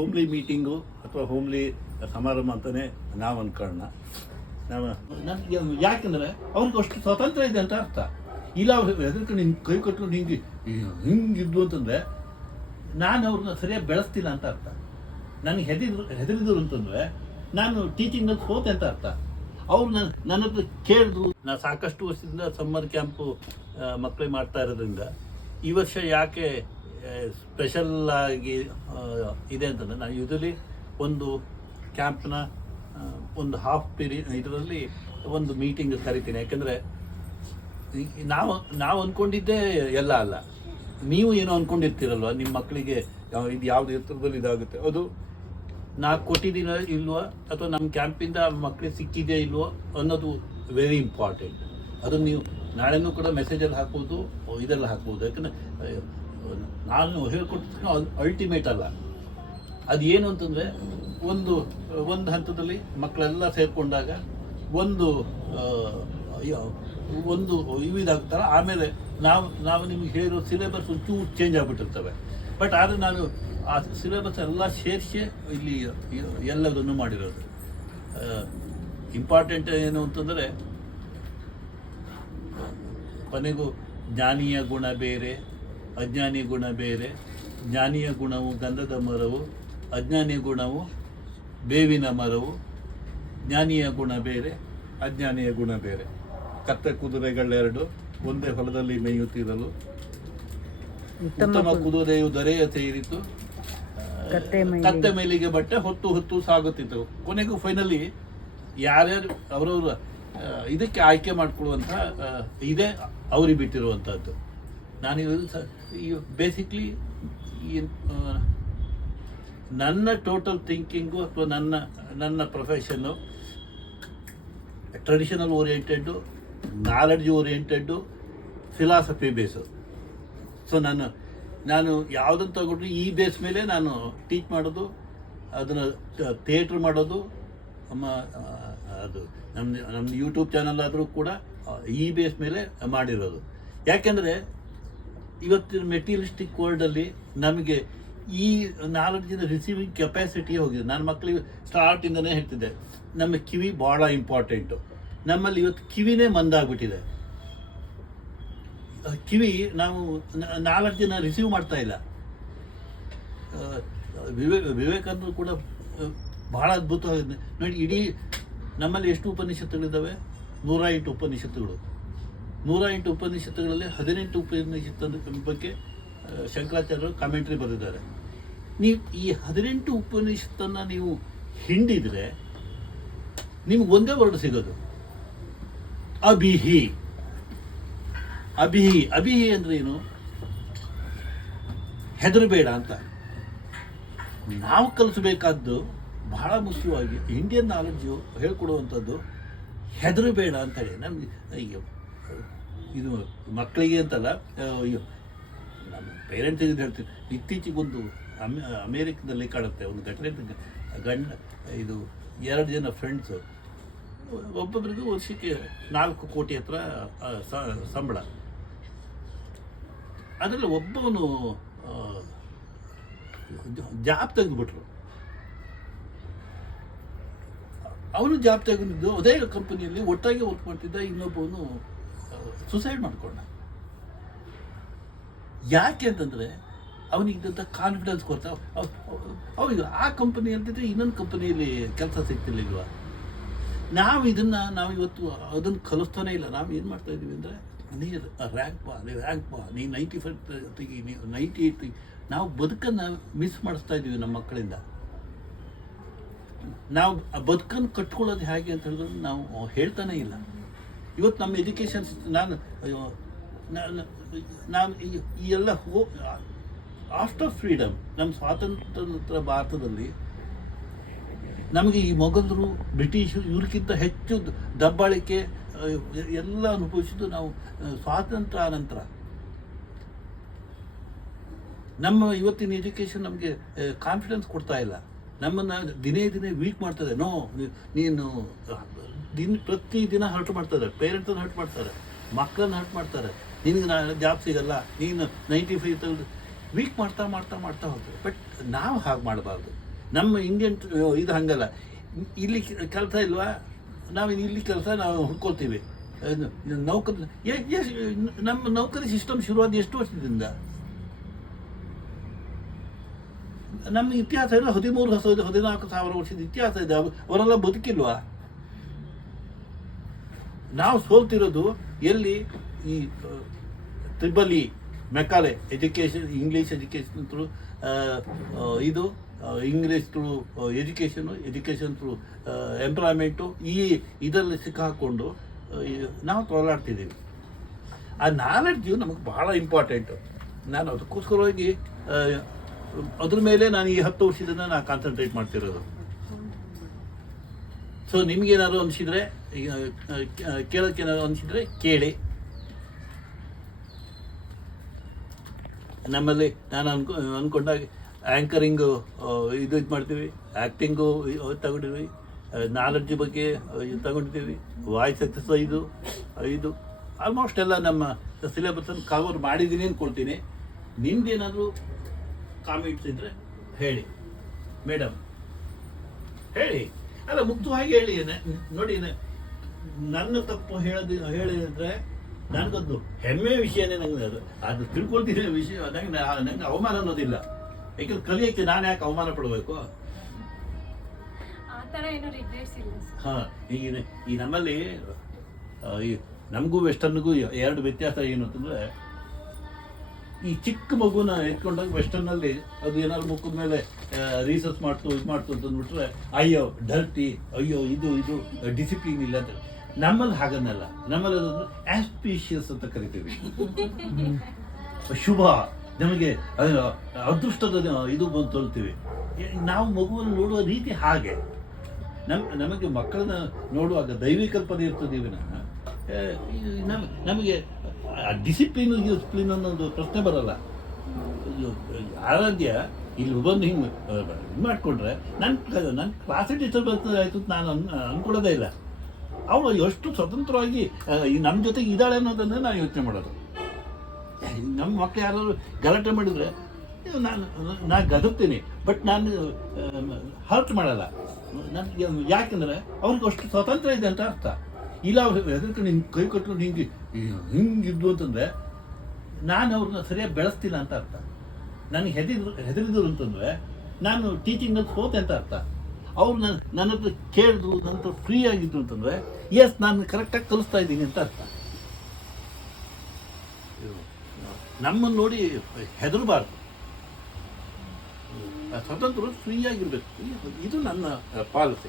Homely meeting ಅಥವಾ homely ಸಮಾರಂಭ ಅಂತಲೇ ನಾವು ಅನ್ಕೊಳ್ಳೋಣ. ನಾವು ನನ್ಗೆ ಯಾಕೆಂದರೆ ಅವ್ರಿಗೆ ಅಷ್ಟು ಸ್ವಾತಂತ್ರ್ಯ ಇದೆ ಅಂತ ಅರ್ಥ. ಇಲ್ಲ ಅವ್ರು ಹೆದರ್ಕೊಂಡು ಹಿಂಗೆ ಕೈ ಕಟ್ಕೊಂಡು ಹಿಂಗೆ ಹಿಂಗಿದ್ದು ಅಂತಂದರೆ ನಾನು ಅವ್ರನ್ನ ಸರಿಯಾಗಿ ಬೆಳೆಸ್ತಿಲ್ಲ ಅಂತ ಅರ್ಥ. ನನಗೆ ಹೆದರಿದ್ರು ಹೆದರಿದ್ರು ಅಂತಂದರೆ ನಾನು ಟೀಚಿಂಗಲ್ಲಿ ಸೋತೆ ಅಂತ ಅರ್ಥ. ಅವ್ರು ನನ್ನ ನನ್ನ ಹತ್ರ ಕೇಳಿದ್ರು. ನಾನು ಸಾಕಷ್ಟು ವರ್ಷದಿಂದ ಸಮ್ಮರ್ ಕ್ಯಾಂಪು ಮಕ್ಕಳಿಗೆ ಮಾಡ್ತಾ ಇರೋದ್ರಿಂದ ಈ ವರ್ಷ ಯಾಕೆ ಸ್ಪೆಷಲ್ ಆಗಿ ಇದೆ ಅಂತಂದರೆ ನಾನು ಯೂಶಲಿ ಒಂದು ಕ್ಯಾಂಪ್ನ ಒಂದು ಹಾಫ್ ಪೀರಿಯಡ್ ಇದರಲ್ಲಿ ಒಂದು ಮೀಟಿಂಗ್ ಕರಿತೀನಿ. ಯಾಕೆಂದರೆ ನಾವು ನಾವು ಅಂದ್ಕೊಂಡಿದ್ದೇ ಎಲ್ಲ ಅಲ್ಲ. ನೀವು ಏನೋ ಅಂದ್ಕೊಂಡಿರ್ತೀರಲ್ವ ನಿಮ್ಮ ಮಕ್ಕಳಿಗೆ ಇದು ಯಾವ್ದು ಎತ್ತರದಲ್ಲಿ ಇದಾಗುತ್ತೆ? ಅದು ನಾ ಕೊಟ್ಟಿದ್ದೀನ ಇಲ್ವಾ, ಅಥವಾ ನಮ್ಮ ಕ್ಯಾಂಪಿಂದ ಮಕ್ಕಳಿಗೆ ಸಿಕ್ಕಿದೆಯಾ ಇಲ್ವೋ ಅನ್ನೋದು ವೆರಿ ಇಂಪಾರ್ಟೆಂಟ್ ಅದು ನೀವು ನಾಳೆನೂ ಕೂಡ ಮೆಸೇಜಲ್ಲಿ ಹಾಕ್ಬೋದು ಇದೆಲ್ಲ ಹಾಕ್ಬೋದು. ಯಾಕಂದರೆ ನಾನು ಹೇಳ್ಕೊಟ್ಟು ಅಲ್ಟಿಮೇಟ್ ಅಲ್ಲ. ಅದು ಏನು ಅಂತಂದರೆ, ಒಂದು ಒಂದು ಹಂತದಲ್ಲಿ ಮಕ್ಕಳೆಲ್ಲ ಸೇರಿಕೊಂಡಾಗ ಒಂದು ಒಂದು ಇವಿದಾಗ್ತಾರೆ ಆಮೇಲೆ ನಾವು ನಾವು ನಿಮ್ಗೆ ಹೇಳಿರೋ ಸಿಲೆಬಸ್ ಒಂಚೂರು ಚೇಂಜ್ ಆಗಿಬಿಟ್ಟಿರ್ತವೆ. ಬಟ್ ಆದರೆ ನಾನು ಆ ಸಿಲೆಬಸ್ ಎಲ್ಲ ಸೇರಿಸಿ ಇಲ್ಲಿ ಎಲ್ಲದನ್ನು ಮಾಡಿರೋದು. ಇಂಪಾರ್ಟೆಂಟ್ ಏನು ಅಂತಂದರೆ ಕೊನೆಗೂ ಜ್ಞಾನೀಯ ಗುಣ ಬೇರೆ ಅಜ್ಞಾನಿ ಗುಣ ಬೇರೆ ಜ್ಞಾನಿಯ ಗುಣವು ಗಂಧದ ಮರವು ಅಜ್ಞಾನಿ ಗುಣವು ಬೇವಿನ ಮರವು ಜ್ಞಾನಿಯ ಗುಣ ಬೇರೆ ಅಜ್ಞಾನಿಯ ಗುಣ ಬೇರೆ. ಕತ್ತೆ ಕುದುರೆಗಳೆರಡು ಒಂದೇ ಹೊಲದಲ್ಲಿ ಮೇಯುತ್ತಿರಲು. ಉತ್ತಮ ಕುದುರೆಯು ದೊರೆಯ ಸೇರಿತು ಕತ್ತೆ ಮೈಲಿಗೆ. ಬಟ್ಟೆ ಹೊತ್ತು ಹೊತ್ತು ಸಾಗುತ್ತಿತ್ತು. ಕೊನೆಗೂ ಫೈನಲಿ ಯಾರ್ಯಾರು ಅವರವರ ಇದಕ್ಕೆ ಆಯ್ಕೆ ಮಾಡಿಕೊಳ್ಳುವಂಥ ಇದೇ ಅವ್ರಿಗೆ ಬಿಟ್ಟಿರುವಂಥದ್ದು ನಾನು ಬೇಸಿಕ್ಲಿ ನನ್ನ ಟೋಟಲ್ ಥಿಂಕಿಂಗು ಅಥವಾ ನನ್ನ ನನ್ನ profession traditional oriented knowledge oriented philosophy base so ನಾನು ನಾನು ಯಾವುದನ್ನು ತಗೊಂಡ್ರು ಈ ಬೇಸ್ ಮೇಲೆ ನಾನು ಟೀಚ್ ಮಾಡೋದು, ಅದನ್ನು ಥಿಯೇಟ್ರ್ ಮಾಡೋದು ಅದು ನಮ್ಮ ನಮ್ಮ ಯೂಟ್ಯೂಬ್ ಚಾನಲ್ ಆದರೂ ಕೂಡ ಈ ಬೇಸ್ ಮೇಲೆ ಮಾಡಿರೋದು. ಯಾಕೆಂದರೆ ಇವತ್ತಿನ ಮೆಟೀರಿಯಲಿಸ್ಟಿಕ್ ವರ್ಲ್ಡಲ್ಲಿ ನಮಗೆ ಈ ನಾಲೆಡ್ಜಿನ ರಿಸೀವಿಂಗ್ ಕೆಪಾಸಿಟಿ ಹೋಗಿದೆ. ನನ್ನ ಮಕ್ಕಳಿಗೆ ಸ್ಟಾರ್ಟಿಂದನೇ ಹೇಳ್ತಿದ್ದೆ. ನಮ್ಮ ಕಿವಿ ಭಾಳ ಇಂಪಾರ್ಟೆಂಟು ನಮ್ಮಲ್ಲಿ ಇವತ್ತು ಕಿವಿನೇ ಮಂದಾಗ್ಬಿಟ್ಟಿದೆ. ಕಿವಿ ನಾವು ನಾಲೆಡ್ಜನ್ನ ರಿಸೀವ್ ಮಾಡ್ತಾ ಇಲ್ಲ. ವಿವೇಕ ವಿವೇಕ್, ವಿವೇಕಾನಂದರು ಕೂಡ ಬಹಳ ಅದ್ಭುತವಾಗಿದೆ ನೋಡಿ, ಇಡೀ ನಮ್ಮಲ್ಲಿ ಎಷ್ಟು ಉಪನಿಷತ್ತುಗಳಿದ್ದಾವೆ ನೂರ ಎಂಟು ಉಪನಿಷತ್ತುಗಳು. ನೂರ ಎಂಟು ಉಪನಿಷತ್ತುಗಳಲ್ಲಿ ಹದಿನೆಂಟು ಉಪನಿಷತ್ತು ಬಗ್ಗೆ ಶಂಕರಾಚಾರ್ಯರು ಕಾಮೆಂಟ್ರಿ ಬರೆದಿದ್ದಾರೆ. ನೀವು ಈ ಹದಿನೆಂಟು ಉಪನಿಷತ್ತನ್ನು ನೀವು ಹಿಂಡಿದರೆ ನಿಮ್ಗೆ ಒಂದೇ ವರ್ಡ್ ಸಿಗೋದು. ಅಭಿಹಿ. ಅಭಿಹಿ. ಅಭಿಹಿ ಅಂದ್ರೆ ಏನು? ಹೆದರಬೇಡ ಅಂತ. ನಾವು ಕಲಿಸಬೇಕಾದ್ದು ಬಹಳ ಮುಖ್ಯವಾಗಿ ಇಂಡಿಯನ್ ನಾಲೆಡ್ಜು ಹೇಳ್ಕೊಡುವಂಥದ್ದು ಹೆದರಬೇಡ ಅಂತೇಳಿ ನಮಗೆ, ಅಯ್ಯೋ ಇದು ಮಕ್ಕಳಿಗೆ ಅಂತಲ್ಲ ಅಯ್ಯೋ, ನಮ್ಮ ಪೇರೆಂಟ್ಸ್ ಇದು ಹೇಳ್ತೀವಿ ಇತ್ತೀಚೆಗೊಂದು ಅಮೆ, ಅಮೇರಿಕದಲ್ಲಿ ಕಾಣುತ್ತೆ, ಒಂದು ಘಟನೆ ಗಂಡ, ಇದು ಎರಡು ಜನ ಫ್ರೆಂಡ್ಸು ಒಬ್ಬೊಬ್ಬರಿಗೂ ವರ್ಷಕ್ಕೆ ನಾಲ್ಕು ಕೋಟಿ ಹತ್ರ ಸಂಬಳ. ಅದರಲ್ಲಿ ಒಬ್ಬವನು ಜಾಬ್ ತೆಗೆದುಬಿಟ್ರು. ಅವನು ಜಾಬ್ ತೆಗೆದಿದ್ದು, ಅದೇ ಕಂಪನಿಯಲ್ಲಿ ಒಟ್ಟಾಗಿ ವರ್ಕ್ ಮಾಡ್ತಿದ್ದ ಇನ್ನೊಬ್ಬವನು ಸುಸೈಡ್ ಮಾಡ್ಕೊಂಡ ಯಾಕೆ ಅಂತಂದರೆ ಅವನಿಗಿದ್ದಂಥ ಕಾನ್ಫಿಡೆನ್ಸ್ ಕೊಡ್ತಾ ಅವನಿಗೆ ಆ ಕಂಪನಿ ಅಂತಿದ್ರೆ ಇನ್ನೊಂದು ಕಂಪನಿಯಲ್ಲಿ ಕೆಲಸ ಸಿಗ್ತಿರ್ಲಿಲ್ವ? ನಾವು ಇದನ್ನ, ನಾವು ಇವತ್ತು ಅದನ್ನು ಕಲಿಸ್ತಾನೆ ಇಲ್ಲ. ನಾವು ಏನು ಮಾಡ್ತಾ ಇದೀವಿ ಅಂದರೆ ನೀ ರ್ಯಾಂಕ್ ಬಾ ನೀ ರ್ಯಾಂಕ್ ಬಾ ನೀ ನೈಂಟಿ ಫೈವ್ ತೆಗಿ ನೀವು ನೈಂಟಿ ಏಯ್ಟ್ ತೆಗಿ. ನಾವು ಬದುಕನ್ನು ಮಿಸ್ ಮಾಡಿಸ್ತಾ ಇದ್ದೀವಿ ನಮ್ಮ ಮಕ್ಕಳಿಂದ. ನಾವು ಬದುಕನ್ನು ಕಟ್ಕೊಳ್ಳೋದು ಹೇಗೆ ಅಂತ ಹೇಳಿದ್ರೆ, ನಾವು ಹೇಳ್ತಾನೆ ಇಲ್ಲ. ಇವತ್ತು ನಮ್ಮ ಎಜುಕೇಷನ್ ನಾನು ನಾನು ನಾನು ಈ- ಎಲ್ಲ ಹೋ ಆಫ್ಟರ್ ಫ್ರೀಡಮ್ ನಮ್ಮ ಸ್ವಾತಂತ್ರ್ಯ ಭಾರತದಲ್ಲಿ ನಮಗೆ ಈ ಮೊಘಲರು ಬ್ರಿಟಿಷರು ಇವ್ರಿಗಿಂತ ಹೆಚ್ಚು ದಬ್ಬಾಳಿಕೆ ಎಲ್ಲ ಅನುಭವಿಸಿದ್ದು ನಾವು ಸ್ವಾತಂತ್ರ್ಯ ಆನಂತರ ನಮ್ಮ ಇವತ್ತಿನ ಎಜುಕೇಷನ್ ನಮಗೆ ಕಾನ್ಫಿಡೆನ್ಸ್ ಕೊಡ್ತಾ ಇಲ್ಲ. ನಮ್ಮನ್ನು ದಿನೇ ದಿನೇ ವೀಕ್ ಮಾಡ್ತದೆ ನೋ ನೀನು ದಿನ ಪ್ರತಿ ದಿನ ಹರ್ಟ್ ಮಾಡ್ತಾರೆ ಪೇರೆಂಟ್ಸನ್ನು ಹರ್ಟ್ ಮಾಡ್ತಾರೆ, ಮಕ್ಕಳನ್ನ ಹರ್ಟ್ ಮಾಡ್ತಾರೆ. ನಿನಗೆ ನಾ ಜಾಬ್ ಸಿಗಲ್ಲ ನೀನು ನೈಂಟಿ ಫೈವ್ ತಗೊಂಡು ವೀಕ್ ಮಾಡ್ತಾ ಮಾಡ್ತಾ ಮಾಡ್ತಾ ಹೋಗ್ತಾರೆ. ಬಟ್ ನಾವು ಹಾಗೆ ಮಾಡಬಾರ್ದು. ನಮ್ಮ ಇಂಡಿಯನ್ ಇದು ಹಂಗಲ್ಲ. ಇಲ್ಲಿ ಕೆಲಸ ಇಲ್ವಾ? ನಾವು ಇಲ್ಲಿ ಕೆಲಸ ನಾವು ಹುಡ್ಕೊಳ್ತೀವಿ. ನೌಕರಿ ನಮ್ಮ ನೌಕರಿ ಸಿಸ್ಟಮ್ ಶುರುವಾದ ಎಷ್ಟು ವರ್ಷದಿಂದ? ನಮ್ಮ ಇತಿಹಾಸ ಇಲ್ಲ ಹದಿಮೂರು, ಹದಿನಾಲ್ಕು ಸಾವಿರ ವರ್ಷದ ಇತಿಹಾಸ ಇದೆ. ಅವ್- ಅವರೆಲ್ಲ ಬದುಕಿಲ್ವಾ? ನಾವು ಸೋಲ್ತಿರೋದು ಎಲ್ಲಿ ಈ ತ್ರಿಬಲಿ Macaulay education, English education through ಇದು English through education, education through employment, ಈ ಇದರಲ್ಲಿ ಸಿಕ್ಕಾಕೊಂಡು ನಾವು ತೋಲಾಡ್ತಿದ್ದೀವಿ. ಆ ನಾಲೆಡ್ಜು ನಮಗೆ ಭಾಳ ಇಂಪಾರ್ಟೆಂಟು ನಾನು ಅದಕ್ಕೋಸ್ಕರವಾಗಿ ಅದ್ರ ಮೇಲೆ ನಾನು ಈ ಹತ್ತು ವರ್ಷದಿಂದ ನಾನು ಕಾನ್ಸಂಟ್ರೇಟ್ ಮಾಡ್ತಿರೋದು. ಸೊ ನಿಮಗೇನಾದ್ರು ಅನಿಸಿದ್ರೆ ಕೇಳೋಕ್ಕೇನಾದ್ರು ಅನಿಸಿದರೆ ಕೇಳಿ. ನಮ್ಮಲ್ಲಿ ನಾನು ಅನ್ಕೊ ಅಂದ್ಕೊಂಡಾಗ ಆ್ಯಂಕರಿಂಗು ಇದು ಇದು ಮಾಡ್ತೀವಿ ಆ್ಯಕ್ಟಿಂಗು ತಗೊಂಡಿದ್ವಿ ನಾಲೆಡ್ಜ್ ಬಗ್ಗೆ ತಗೊಂಡಿದ್ದೀವಿ ವಾಯ್ಸ್ ಎಕ್ಸಸೈಸು ಇದು. ಆಲ್ಮೋಸ್ಟ್ ಎಲ್ಲ ನಮ್ಮ ಸಿಲೆಬಸನ್ನು ಕವರ್ ಮಾಡಿದ್ದೀನಿ ಅಂದ್ಕೊಳ್ತೀನಿ ನಿಮ್ದೇನಾದರೂ ಕಾಮೆಂಟ್ಸ್ ಇದ್ದರೆ ಹೇಳಿ. ಮೇಡಮ್ ಹೇಳಿ. ಅಲ್ಲ ಮುಕ್ತವಾಗಿ ಹೇಳಿ ನೋಡಿ ನನ್ನ ತಪ್ಪು ಹೇಳದಿ ಹೇಳಿದ್ರೆ ನನಗದ್ದು ಹೆಮ್ಮೆ ವಿಷಯನೇ ನಂಗೆ ಅದು. ಅದು ತಿಳ್ಕೊಳ್ತಿರೋ ವಿಷಯ ನಂಗೆ ನಂಗೆ ಅವಮಾನ ಅನ್ನೋದಿಲ್ಲ. ಯಾಕಂದ್ರೆ ಕಲಿಯಕ್ಕೆ ನಾನು ಯಾಕೆ ಅವಮಾನ ಪಡಬೇಕು? ಹಾ ಈಗ ಈ ನಮ್ಮಲ್ಲಿ ಈ ನಮಗೂ ವೆಸ್ಟರ್ನ್ಗೂ ಎರಡು ವ್ಯತ್ಯಾಸ ಏನು ಅಂತಂದರೆ ಈ ಚಿಕ್ಕ ಮಗುನ ಎತ್ಕೊಂಡಾಗ ವೆಸ್ಟರ್ನಲ್ಲಿ ಅದು ಏನಾದ್ರು ಮುಖದ ಮೇಲೆ ರಿಸರ್ಚ್ ಮಾಡ್ತು, ಇದು ಮಾಡ್ತು ಅಂತ ಅಯ್ಯೋ ಡರ್ಟಿ ಅಯ್ಯೋ, ಇದು ಇದು ಡಿಸಿಪ್ಲಿನ್ ಇಲ್ಲ ಅಂತ. ನಮ್ಮಲ್ಲಿ ಹಾಗನ್ನಲ್ಲ. ನಮ್ಮಲ್ಲಿ ಅದನ್ನು ಆಸ್ಪೀಷಿಯಸ್ ಅಂತ ಕರಿತೀವಿ. ಶುಭ. ನಮಗೆ ಅದು ಅದೃಷ್ಟದ ಇದು ಬಂದು ತೋಲ್ತೀವಿ ನಾವು ಮಗುವನ್ನು ನೋಡುವ ರೀತಿ ಹಾಗೆ. ನಮ್, ನಮಗೆ ಮಕ್ಕಳನ್ನ ನೋಡುವಾಗ ದೈವಿಕಲ್ಪನೆ ಇರ್ತದೆ ವಿನಃ ಆ, ಡಿಸಿಪ್ಲಿನ್ ಡಿಸಿಪ್ಲಿನ್ ಅನ್ನೋದು ಪ್ರಶ್ನೆ ಬರಲ್ಲ. ಆರೋಗ್ಯ ಇಲ್ಲಿ ಬಂದು ಹಿಂಗೆ ಇದು ಮಾಡಿಕೊಂಡ್ರೆ ನನ್ನ ನನ್ನ ಕ್ಲಾಸ್ ಡಿಸ್ಟರ್ಬೆನ್ಸ್ ಆಯಿತು ನಾನು ಅನ್ ಅನ್ಕೊಳ್ಳೋದೇ ಇಲ್ಲ. ಅವಳು ಎಷ್ಟು ಸ್ವತಂತ್ರವಾಗಿ ನಮ್ಮ ಜೊತೆಗೆ ಇದ್ದಾಳೆ ಅನ್ನೋದನ್ನೇ ನಾನು ಯೋಚನೆ ಮಾಡೋದು. ನಮ್ಮ ಮಕ್ಕಳು ಯಾರಾದ್ರು ಗಲಾಟೆ ಮಾಡಿದರೆ ನಾನು ನಾನು ಗದರ್ತೀನಿ ಬಟ್ ನಾನು ಹರ್ಟ್ ಮಾಡಲ್ಲ. ನನಗೆ ಯಾಕೆಂದರೆ ಅವ್ರಿಗೆ ಅಷ್ಟು ಸ್ವತಂತ್ರ ಇದೆ ಅಂತ ಅರ್ಥ. ಇಲ್ಲ ಅವ್ರು ಹೆದರ್ಕೊಂಡು ಹಿಂಗೆ, ಕೈ ಕಟ್ಕೊಂಡು ಹಿಂಗೆ ಹಿಂಗಿದ್ದು ಅಂತಂದರೆ ನಾನು ಅವ್ರನ್ನ ಸರಿಯಾಗಿ ಬೆಳೆಸ್ತಿಲ್ಲ ಅಂತ ಅರ್ಥ. ನನಗೆ ಹೆದರಿದ್ರು ಹೆದರಿದ್ರು ಅಂತಂದರೆ ನಾನು ಟೀಚಿಂಗ್ ಟೀಚಿಂಗಲ್ಲಿ ಸೋತೆ ಅಂತ ಅರ್ಥ. ಅವ್ರು ನನ್ನ ನನ್ನ ಹತ್ರ ಕೇಳಿದ್ರು, ನನ್ನ ಹತ್ರ ಫ್ರೀ ಆಗಿದ್ರು ಅಂತಂದರೆ ಎಸ್ ನಾನು ಕರೆಕ್ಟಾಗಿ ಕಲಿಸ್ತಾ ಇದ್ದೀನಿ ಅಂತ ಅರ್ಥ. ನಮ್ಮನ್ನು ನೋಡಿ ಹೆದರಬಾರ್ದು. ಸ್ವತಂತ್ರ ಫ್ರೀ ಆಗಿರಬೇಕು. ಇದು ನನ್ನ ಪಾಲಿಸಿ.